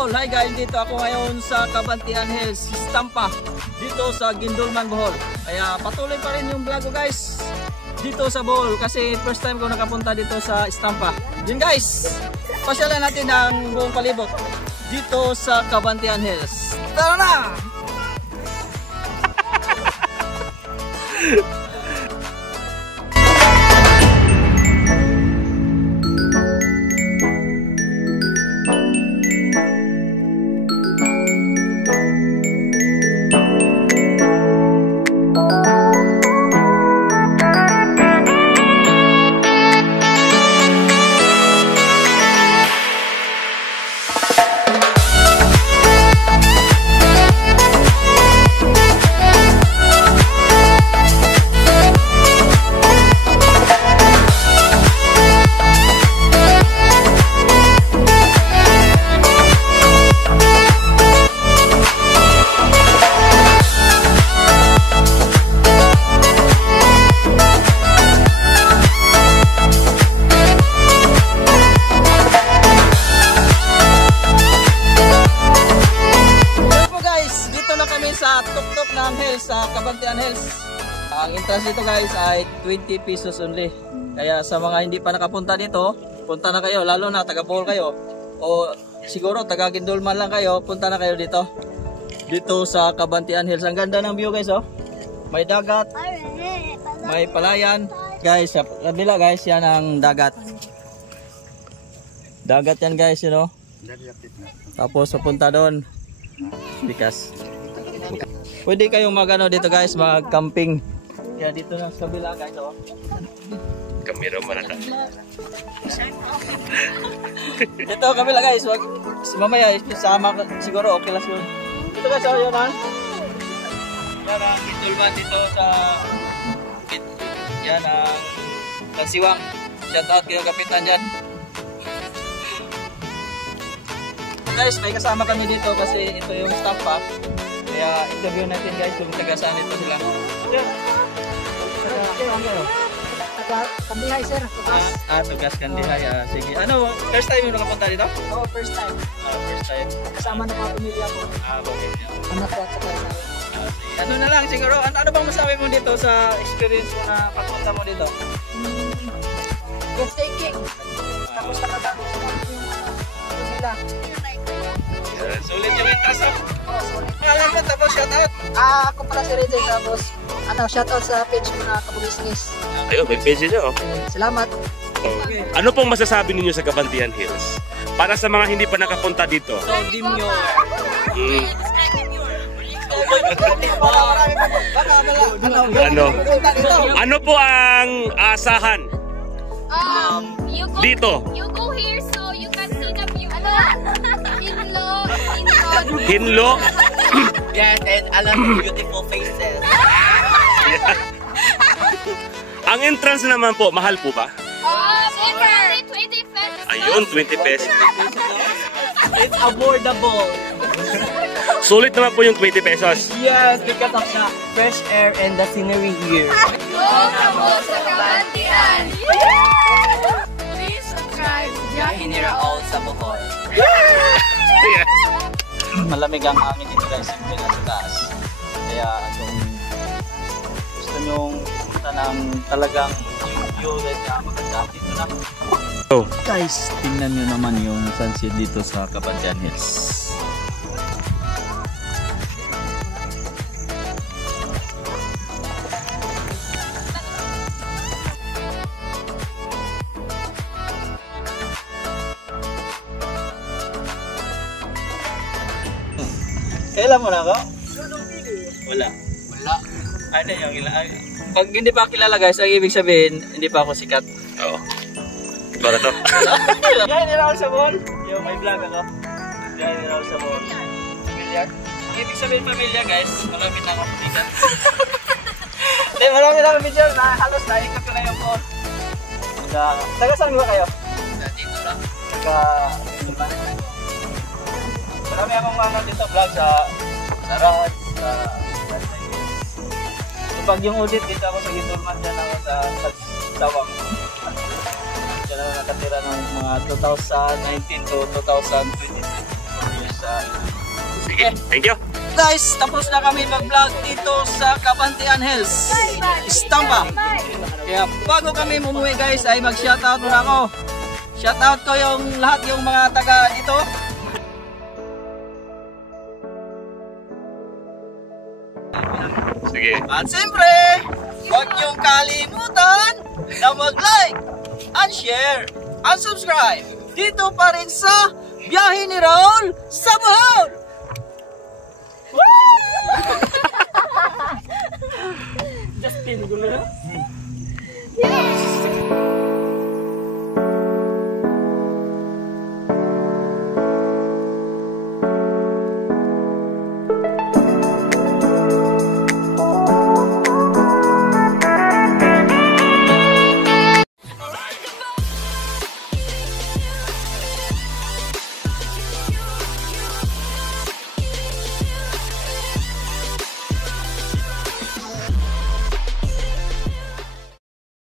Bohol. Hi guys, dito ako ngayon sa Cabantian Hills, Istampa, dito sa Gindulman, Bohol. Kaya patuloy pa rin yung vlog ko guys dito sa Bohol kasi first time ko nakapunta dito sa Istampa. Yun guys, pasyalan natin ang buong palibot dito sa Cabantian Hills. Tara na! Sa tuktok ng hills, sa Cabantian Hills. Ang entrance dito guys ay 20 pesos only. Kaya sa mga hindi pa nakapunta dito, punta na kayo, lalo na taga Bohol kayo o siguro taga Gindulman lang kayo, punta na kayo dito. Dito sa Cabantian Hills. Ang ganda ng view guys, oh. May dagat, may palayan. Guys, sa kabila guys, yan ang dagat. Dagat yan guys, you know. Tapos papunta doon. Bikas. Pwede kayong magano dito guys, mag-camping. Kaya dito na sa kabila guys, oh. Kamera marata. Dito kabila guys, wag mamaya sama siguro okay lang siguro. Dito guys, oh, yun ha. Yan ang Gindulman dito sa yan ang Tansiwang. Shout out kayo kapitan dyan. Guys, may kasama kami dito kasi ito yung staff pa. Kaya interview natin guys kung taga saan ito sila. Kandihay sir, tugas. Tugas Kandihay. Sige. Ano, first time yung nakapunta dito? Oo, first time. First time. Kasama ng mga pamilya ko. Pamilya. Anak ko at saka ano na lang siguro, ano bang masabi mo dito sa experience mo na pagpunta mo dito? breathtaking. Tapos nakatapos yung nila. Sulit yung entrance ah. Alam mo, tapos shoutout. Ako pala si Rejay, tapos shoutout sa page ko na Kabugisngis. Ayun, may page nyo. Salamat. Okay. Ano pong masasabi ninyo sa Cabantian Hills? Para sa mga hindi pa nakapunta dito. So, Dimyo. Ano po ang asahan dito? You go here so you can see the view. Hinlo. Yes, and a lot of beautiful faces. Ang entrance naman po, mahal po ba? Only 20 pesos. Ayun, 20 pesos. It's affordable. Sulit naman po yung 20 pesos. Yes, because of the fresh air and the scenery here. Sa Cabantian. Please subscribe. Hinira all sa Bohol. Malamig ang hangin dito guys, simple na sa taas. Kaya kung gusto nyong pumunta ng talagang view na maganda, dito na. Oh. Guys, tingnan nyo naman yung sunset dito sa Cabantian Hills. Kailan mo na ako? Wala. Ano yung ilan? Pag hindi pa kilala guys, ang ibig sabihin, hindi pa ako sikat. Oo. Para to. Yan, niraw sa Bohol. Yung may vlog ako. Yan, niraw sa Bohol. Familiar? Ibig sabihin pamilya guys, malapit na ako sikat. Hindi, marami na kami dyan. Halos naikot ko na yung Bohol. Taga saan ba kayo? Dito lang. Taga Gindulman. Marami akong dito vlog sa Sarad, sa so, pag yung audit dito ako sa Gindulman, dyan ako sa Sawang. Dyan ako nakatira ng mga 2019 to 2023 years. Sige, thank you. Guys, tapos na kami mag-vlog dito sa Cabantian Hills, Estampa. Kaya bago kami umuwi guys ay mag-shoutout muna ako. Shoutout ko yung lahat yung mga taga dito. Sige. At siyempre, huwag niyong kalimutan na mag-like, and share, and subscribe dito pa rin sa Biyahe ni Raul sa Bohol! Yes!